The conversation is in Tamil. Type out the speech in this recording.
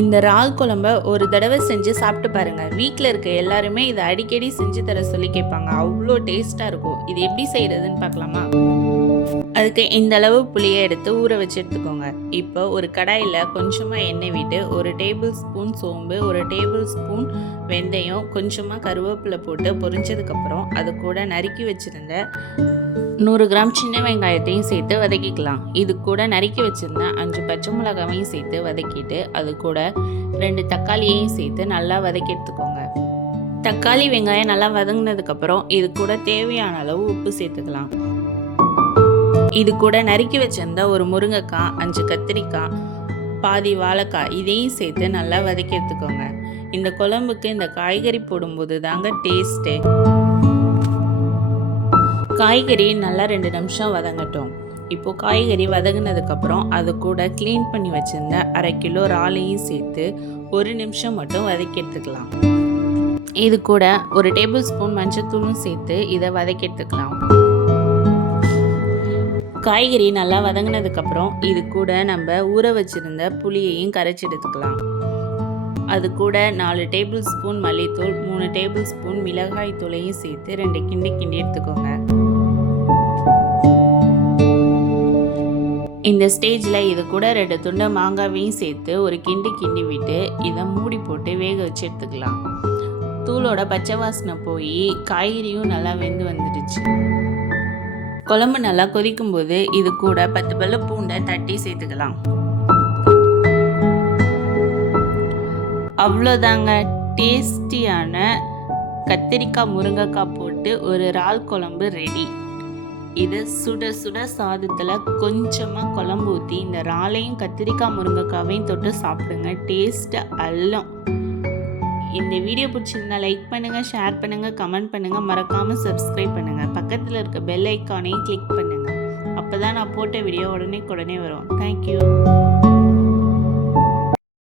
இந்த இறால் குழம்ப ஒரு தடவை செஞ்சு சாப்பிட்டு பாருங்க. வீட்டில் இருக்க எல்லாருமே இதை அடிக்கடி செஞ்சு தர சொல்லி கேட்பாங்க. அவ்வளோ டேஸ்ட்டாக இருக்கும். இது எப்படி செய்கிறதுன்னு பார்க்கலாமா? அதுக்கு இந்த அளவு புளியை எடுத்து ஊற வச்சு எடுத்துக்கோங்க. இப்போ ஒரு கடாயில் கொஞ்சமாக எண்ணெய் விட்டு 1 டேபிள் ஸ்பூன் சோம்பு, 1 டேபிள் ஸ்பூன் வெந்தயம், கொஞ்சமாக கருவேப்பிலை போட்டு பொரிஞ்சதுக்கப்புறம் அது கூட நறுக்கி வச்சுருந்த 100 கிராம் சின்ன வெங்காயத்தையும் சேர்த்து வதக்கிக்கலாம். இது கூட நறுக்கி வச்சுருந்த 5 பச்சை மிளகாவையும் சேர்த்து வதக்கிட்டு அது கூட 2 தக்காளியையும் சேர்த்து நல்லா வதக்கி எடுத்துக்கோங்க. தக்காளி வெங்காயம் நல்லா வதங்கினதுக்கப்புறம் இது கூட தேவையான அளவு உப்பு சேர்த்துக்கலாம். இது கூட நறுக்கி வச்சிருந்த ஒரு முருங்கைக்காய், 5 கத்திரிக்காய், பாதி வாழைக்காய் இதையும் சேர்த்து நல்லா வதக்கி எடுத்துக்கோங்க. இந்த குழம்புக்கு இந்த காய்கறி போடும்போது தாங்க டேஸ்ட்டு. காய்கறி நல்லா 2 நிமிஷம் வதங்கட்டும். இப்போது காய்கறி வதங்கினதுக்கப்புறம் அது கூட க்ளீன் பண்ணி வச்சுருந்த 1/2 கிலோ இறாலையும் சேர்த்து 1 நிமிஷம் மட்டும் வதக்கி எடுத்துக்கலாம். இது கூட 1 டேபிள் ஸ்பூன் மஞ்சள்தூளும் சேர்த்து இதை வதக்கி எடுத்துக்கலாம். காய்கறி நல்லா வதங்கினதுக்கப்புறம் இது கூட நம்ம ஊற வச்சுருந்த புளியையும் கரைச்சி எடுத்துக்கலாம். அது கூட 4 டேபிள் ஸ்பூன் மல்லித்தூள், 3 டேபிள் ஸ்பூன் மிளகாய் தூளையும் சேர்த்து 2 கிண்டி எடுத்துக்கோங்க. இந்த ஸ்டேஜில் இது கூட 2 துண்டு மாங்காவையும் சேர்த்து ஒரு கிண்டி விட்டு இதை மூடி போட்டு வேக வச்சு எடுத்துக்கலாம். தூளோட பச்சை வாசனை போய் காய்கறியும் நல்லா வெந்து வந்துடுச்சு. குழம்பு நல்லா கொதிக்கும்போது இது கூட 10 பல்லு பூண்டை தட்டி சேர்த்துக்கலாம். அவ்வளோதாங்க, டேஸ்டியான கத்திரிக்காய் முருங்கைக்காய் போட்டு ஒரு இறால் குழம்பு ரெடி. இது சுட சுட சாதத்தில் கொஞ்சமாக குழம்பு ஊற்றி இந்த இறாலையும் கத்திரிக்காய் முருங்கைக்காவையும் தொட்டு சாப்பிடுங்க. டேஸ்ட்டு அல்லும். இந்த வீடியோ பிடிச்சிருந்தா லைக் பண்ணுங்கள், ஷேர் பண்ணுங்கள், கமெண்ட் பண்ணுங்கள், மறக்காமல் சப்ஸ்கிரைப் பண்ணுங்கள். பக்கத்தில் இருக்க பெல் ஐக்கானையும் கிளிக் பண்ணுங்கள். அப்போ தான் நான் போட்ட வீடியோ உடனே வரும். தேங்க்யூ.